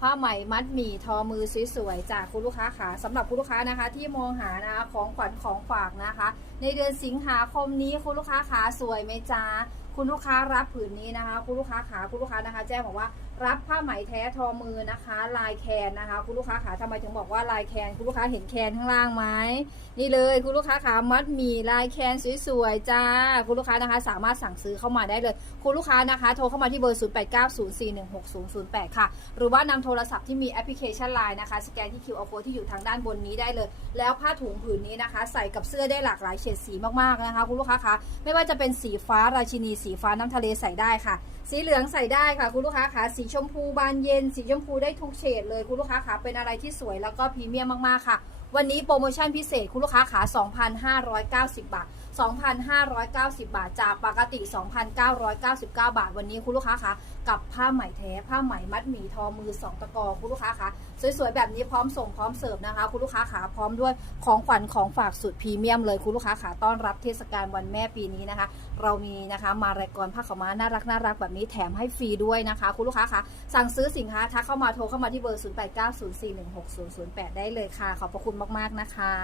ผ้าไหมมัดหมี่ทอมือสวยๆจากคุณลูกค้าขาสำหรับคุณลูกค้านะคะ ที่มองหานะคะของขวัญของฝากนะคะ ในเดือนสิงหาคมนี้คุณลูกค้าขาสวยไหมจ้าคุณลูกค้ารับผืนนี้นะคะ คุณลูกค้าขาคุณลูกค้านะคะ แจ้งบอกว่ารับผ้าไหมแท้ทอมือนะคะ ลายแคนนะคะ คุณลูกค้าขาทำไมถึงบอกว่าลายแคนคุณลูกค้าเห็นแคนข้างล่างไหมนี่เลยคุณลูกค้าขามัดหมี่ลายแคนสวยๆจ้า คุณลูกค้านะคะ สามารถสั่งซื้อเข้ามาได้เลย คุณลูกค้านะคะ โทรเข้ามาที่เบอร์ 0890416008 ค่ะ หรือว่านำโทรศัพท์ที่มีแอปพลิเคชัน Line นะคะสแกนที่ QR code ที่อยู่ทางด้านบนนี้ได้เลย แล้วผ้าถุงผืนนี้นะคะ ใส่กับเสื้อได้หลากหลายเฉดสีมากๆนะคะ คุณลูกค้าคะไม่ว่าจะเป็นสีฟ้าราชินีสีฟ้าน้ำทะเลใส่ได้ค่ะ สีเหลืองใส่ได้ค่ะ คุณลูกค้าคะสีชมพูบานเย็น สีชมพูได้ทุกเฉดเลยคุณลูกค้าคะเป็นอะไรที่สวยแล้วก็พรีเมียมมากๆค่ะ วันนี้โปรโมชั่นพิเศษคุณลูกค้าขา 2,590 บาท 2,590 บาท จากปกติ 2,999 บาท วันนี้คุณลูกค้าคะกับผ้าไหมแท้ผ้าไหมมัดหมี่ทอมือ 2 ตะกอคุณลูกค้าคะสวยๆ แบบนี้พร้อมส่งพร้อมเสิร์ฟนะคะ คุณลูกค้าขาพร้อมด้วยของขวัญของฝากสุดพรีเมียมเลยคุณลูกค้าขาต้อนรับเทศกาลวันแม่ปีนี้นะคะ เรามีนะคะมารายกรผ้าขาวม้าน่ารักน่ารักแบบนี้แถมให้ฟรีด้วยนะคะ คุณลูกค้าคะสั่งซื้อสินค้าทักเข้ามาโทรเข้ามาที่เบอร์ 0890416008 ได้เลยค่ะขอบพระคุณมากๆนะคะ